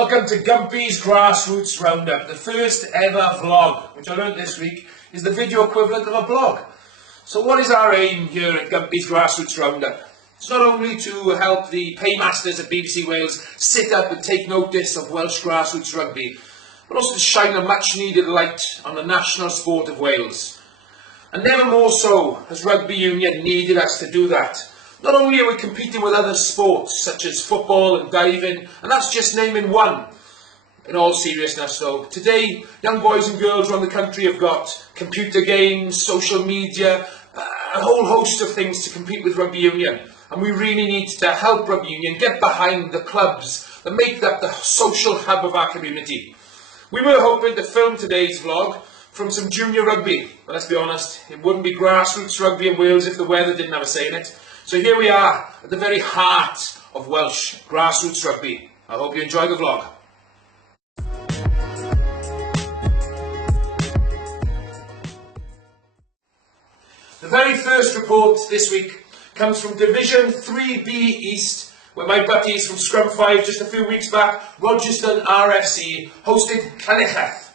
Welcome to Gumpy's Grassroots Roundup, the first ever vlog, which I learned this week is the video equivalent of a blog. So what is our aim here at Gumpy's Grassroots Roundup? It's not only to help the paymasters at BBC Wales sit up and take notice of Welsh grassroots rugby, but also to shine a much needed light on the national sport of Wales. And never more so has rugby union needed us to do that. Not only are we competing with other sports such as football and diving, and that's just naming one. In all seriousness though, today young boys and girls around the country have got computer games, social media, a whole host of things to compete with rugby union. And we really need to help rugby union get behind the clubs that make up the social hub of our community. We were hoping to film today's vlog from some junior rugby, but let's be honest, it wouldn't be grassroots rugby in Wales if the weather didn't have a say in it. So here we are, at the very heart of Welsh grassroots rugby. I hope you enjoy the vlog. The very first report this week comes from Division 3B East, where my buddies from Scrum 5 just a few weeks back, Rogerstone RFC, hosted Llanelli.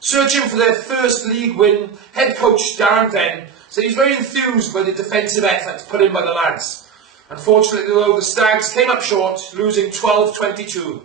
Searching for their first league win, head coach Darren Venn said he's very enthused by the defensive effort put in by the lads. Unfortunately though, the Stags came up short, losing 12-22.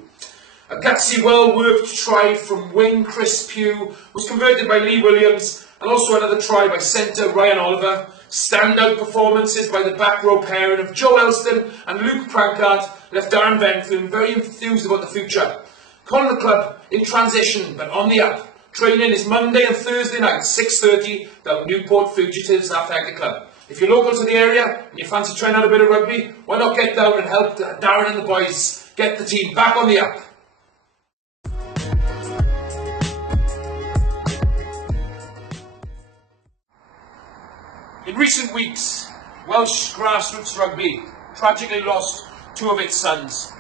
A gutsy, well-worked try from wing Chris Pugh was converted by Lee Williams, and also another try by centre Ryan Oliver. Standout performances by the back row pairing of Joe Elston and Luke Prankard left Darren Venn feeling very enthused about the future. Calling the club in transition but on the up. Training is Monday and Thursday night at 6:30 down Newport Fugitives Athletic Club. If you're local to the area and you fancy trying out a bit of rugby, why not get down and help Darren and the boys get the team back on the up. In recent weeks, Welsh grassroots rugby tragically lost two of its sons.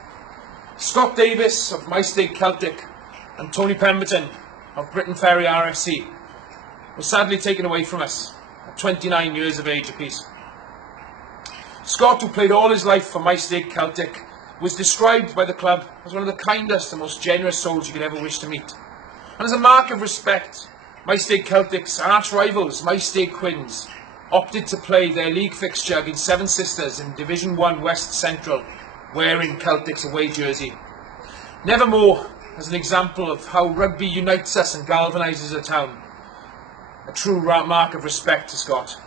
Scott Davis of Maesteg Celtic and Tony Pemberton of Britain Ferry RFC was sadly taken away from us at 29 years of age apiece. Scott, who played all his life for Maesteg Celtic, was described by the club as one of the kindest and most generous souls you could ever wish to meet. And as a mark of respect, Maesteg Celtic's arch rivals, Maesteg Quins, opted to play their league fixture against Seven Sisters in Division 1 West Central, wearing Celtic's away jersey. Nevermore as an example of how rugby unites us and galvanises a town. A true mark of respect to Scott.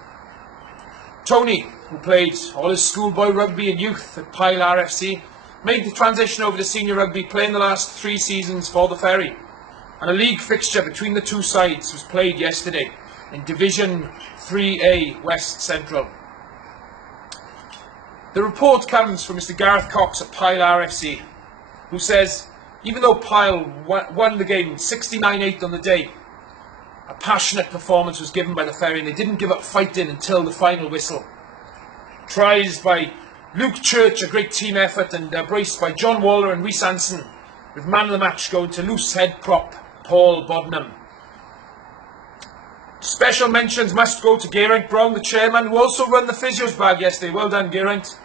Tony, who played all his schoolboy rugby and youth at Pyle RFC, made the transition over to senior rugby, playing the last 3 seasons for the Ferry. And a league fixture between the two sides was played yesterday in Division 3A West Central. The report comes from Mr. Gareth Cox at Pyle RFC, who says, even though Pyle won the game 69-8 on the day, a passionate performance was given by the Ferry and they didn't give up fighting until the final whistle. Tries by Luke Church, a great team effort, and braced by John Waller and Rhys Anson, with man of the match going to loose head prop Paul Bodnam. Special mentions must go to Geraint Brown, the chairman, who also ran the physio's bag yesterday. Well done, Geraint.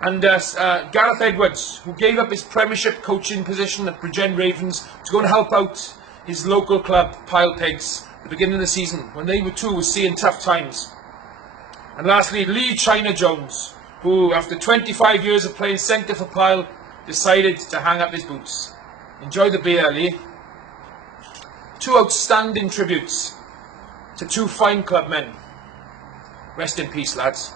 And Gareth Edwards, who gave up his Premiership coaching position at Bridgend Ravens to go and help out his local club, Pyle Pigs, at the beginning of the season, when they too were seeing tough times. And lastly, Lee China Jones, who, after 25 years of playing centre for Pyle, decided to hang up his boots. Enjoy the beer, Lee. Two outstanding tributes to two fine club men. Rest in peace, lads.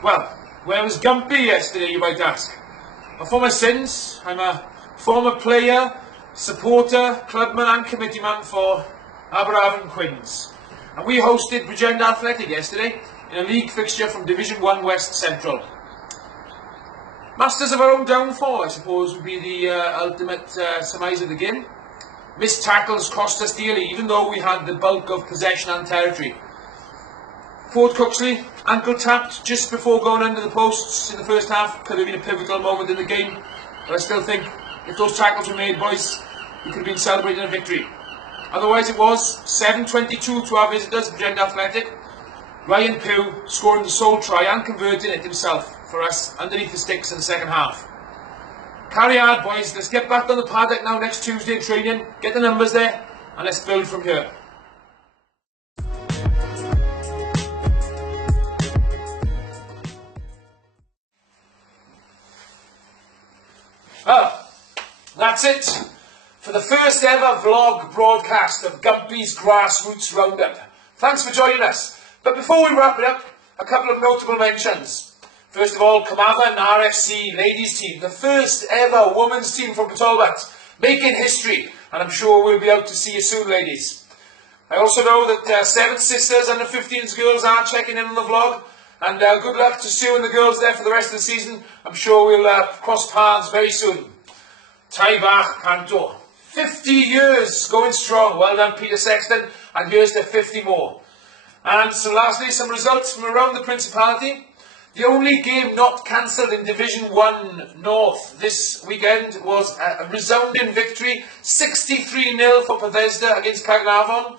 Well, where was Gumpy yesterday, you might ask? Well, for my sins, I'm a former player, supporter, clubman and committee man for Aberafon Quins. And we hosted Bridgend Athletic yesterday in a league fixture from Division 1 West Central. Masters of our own downfall, I suppose, would be the ultimate surmise of the game. Missed tackles cost us dearly, even though we had the bulk of possession and territory. Ford Cooksley, ankle tapped just before going under the posts in the first half. Could have been a pivotal moment in the game, but I still think if those tackles were made, boys, we could have been celebrating a victory. Otherwise it was 7-22 to our visitors, Gender Athletic. Ryan Pugh scoring the sole try and converting it himself for us underneath the sticks in the second half. Carry hard, boys. Let's get back on the paddock now next Tuesday in training. Get the numbers there and let's build from here. Well, that's it for the first ever vlog broadcast of Gumpy's Grassroots Roundup. Thanks for joining us. But before we wrap it up, a couple of notable mentions. First of all, Carmarthen RFC ladies team, the first ever women's team from Talbot, making history, and I'm sure we'll be out to see you soon, ladies. I also know that Seven Sisters under 15s girls are checking in on the vlog, and good luck to Sue and the girls there for the rest of the season. I'm sure we'll cross paths very soon. Tai Bach Canto, 50 years going strong. Well done, Peter Sexton, and here's to 50 more. And so lastly, some results from around the Principality. The only game not cancelled in Division 1 North this weekend was a resounding victory, 63-0 for Bethesda against Caernarfon.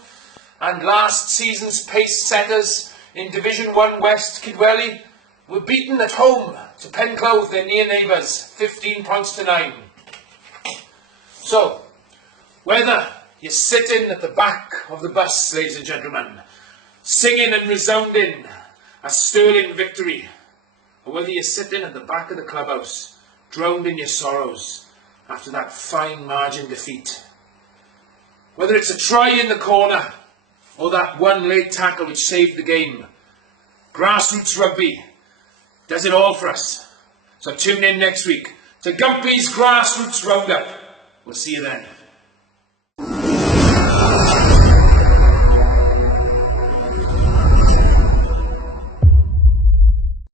And last season's pace setters in Division 1 West, Kidwelly, were beaten at home to Pencloth, their near neighbours, 15 points to 9. So, whether you're sitting at the back of the bus, ladies and gentlemen, singing and resounding a sterling victory, or whether you're sitting at the back of the clubhouse, drowned in your sorrows after that fine margin defeat, whether it's a try in the corner or that one late tackle which saved the game, Grassroots Rugby does it all for us. So tune in next week to Gumpy's Grassroots Roundup. We'll see you then.